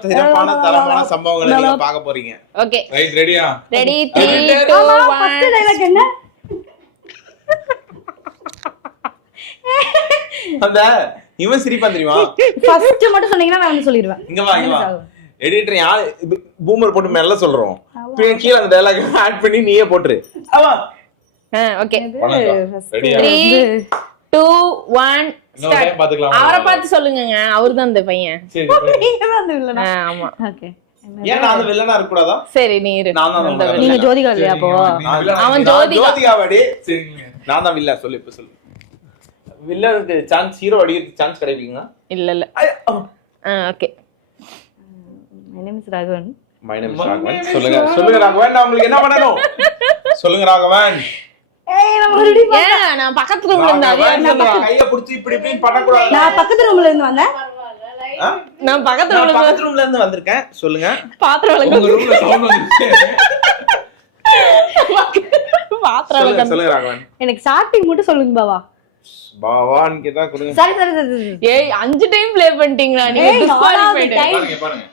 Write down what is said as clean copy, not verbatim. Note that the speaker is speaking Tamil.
சிறப்பான தரமான சம்பவங்களை நீங்க பார்க்க போறீங்க. ஓகே ரைட் ரெடியா? ரெடி 3 2 1 ஃபர்ஸ்ட் டயலாக் என்ன? அந்த இவன் சிரிப்பான் தெரியுமா? ஃபர்ஸ்ட் மட்டும் சொன்னீங்கன்னா நான் வந்து சொல்லிடுவேன். இங்க வா இங்க வா. எடிட்டர் யார் பூமர் போட்டு மேல சொல்றோம். பின்ன கீழ அந்த டயலாக் ஆட் பண்ணி நீயே போட்டுரு. ஆமா. ஓகே ரெடியா? 3 2 1 ஸ்டார்ட். பாத்துக்கலாம். அவரை பார்த்து சொல்லுங்கங்க. அவர்தான் அந்த பையன். சரி நீங்க தான் அந்த வில்லனா? ஆமா. ஓகே. ஏன் நான் அந்த வில்லனா இருக்க கூடாதா? சரி நீ இரு. நான் தான் அந்த நீங்க ஜோதிகா இல்லையா அப்போ? அவன் ஜோதிகா. ஜோதிகாவடி. சரிங்க. நான் தான் வில்லன். சொல்லு இப்ப சொல்லு. வில்லனுக்கு சான்ஸ் ஹீரோ அடிக்கிறதுக்கு சான்ஸ் கிடைக்குங்க? இல்ல okay. My name is Raghavan. My name is Raghavan. சொல்லுங்க சொல்லுங்க ராகவன், நான் உங்களுக்கு என்ன பண்ணணும்? சொல்லுங்க ராகவன். ஏய் நான் மறுபடியும் ஏன் நான் பக்கத்து ரூம்ல இருந்து ராகவன், அதே நான் கைய பிடிச்சி இப்படி இப்படி பண்ண கூடாது. நான் பக்கத்து ரூம்ல இருந்து வந்தேன். நான் பக்கத்து நான் ரூம்ல பக்கத்து ரூம்ல இருந்து வந்திருக்கேன். சொல்லுங்க. பாத்திரம் உங்க விளக்க ரூம்ல சவுண்ட் வந்துச்சு. பாத்திரம் விளக்க சொல்லுங்க ராகவன். எனக்கு ஸ்டார்டிங் மட்டும் சொல்லுங்க பாவா. பாவான் கேட்டா கொடுங்க. சரி சரி சரி. ஏய் 5 டைம் ப்ளே பண்ணிட்டீங்களா நீங்க? ஏய், disqualified. நாலாவது time. பாருங்க பாருங்க.